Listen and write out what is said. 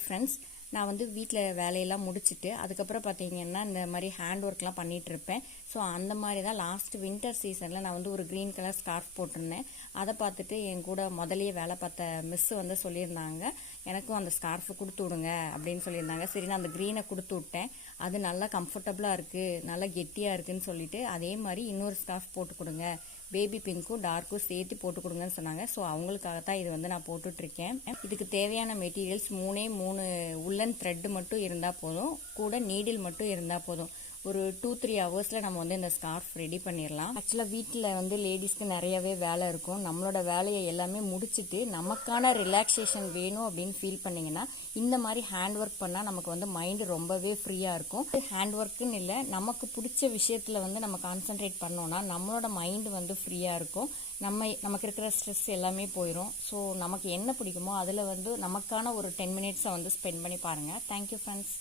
Friends, நான் வந்து வீட்டில் வேலையெல்லாம் முடிச்சுட்டு அதுக்கப்புறம் பார்த்தீங்கன்னா இந்த மாதிரி ஹேண்ட் ஒர்க்லாம் பண்ணிகிட்டு இருப்பேன். ஸோ அந்த மாதிரி தான் லாஸ்ட் வின்டர் சீசனில் நான் வந்து ஒரு க்ரீன் கலர் ஸ்கார்ஃப் போட்டிருந்தேன். அதை பார்த்துட்டு என் கூட முதலையே வேலை பார்த்த மிஸ்ஸு வந்து சொல்லியிருந்தாங்க, எனக்கும் அந்த ஸ்கார்ஃபு கொடுத்து விடுங்க அப்படின்னு சொல்லியிருந்தாங்க. சரி, நான் அந்த க்ரீனை கொடுத்து விட்டேன். அது நல்லா கம்ஃபர்டபுளாக இருக்குது, நல்லா கெட்டியாக இருக்குதுன்னு சொல்லிட்டு அதே மாதிரி இன்னொரு ஸ்கார்ஃப் போட்டு கொடுங்க, பேபி பிங்க்கும் டார்க்கும் சேர்த்து போட்டு கொடுங்கன்னு சொன்னாங்க. ஸோ அவங்களுக்காகத்தான் இது வந்து நான் போட்டுட்ருக்கேன். இதுக்கு தேவையான மெட்டீரியல்ஸ் மூணு உள்ளன் த்ரெட்டு மட்டும் இருந்தால் போதும், கூட நீடில் மட்டும் இருந்தால் போதும். ஒரு 2-3 ஹவர்ஸில் நம்ம வந்து இந்த ஸ்கார்ஃப் ரெடி பண்ணிடலாம். ஆக்சுவலாக வீட்டில் வந்து லேடிஸ்க்கு நிறையவே வேலை இருக்கும். நம்மளோட வேலையை எல்லாமே முடிச்சுட்டு நமக்கான ரிலாக்ஸேஷன் வேணும் அப்படின்னு ஃபீல் பண்ணிங்கன்னா இந்த மாதிரி ஹேண்ட் ஒர்க் பண்ணால் நமக்கு வந்து மைண்டு ரொம்பவே ஃப்ரீயாக இருக்கும். ஹேண்ட் ஒர்க்குன்னு இல்லை, நமக்கு பிடிச்ச விஷயத்தில் வந்து நம்ம கான்சென்ட்ரேட் பண்ணோன்னா நம்மளோட மைண்டு வந்து ஃப்ரீயாக இருக்கும். நமக்கு இருக்கிற ஸ்ட்ரெஸ் எல்லாமே போயிடும். ஸோ நமக்கு என்ன பிடிக்குமோ அதில் வந்து நமக்கான ஒரு 10 மினிட்ஸை வந்து ஸ்பெண்ட் பண்ணி பாருங்கள். Thank you friends.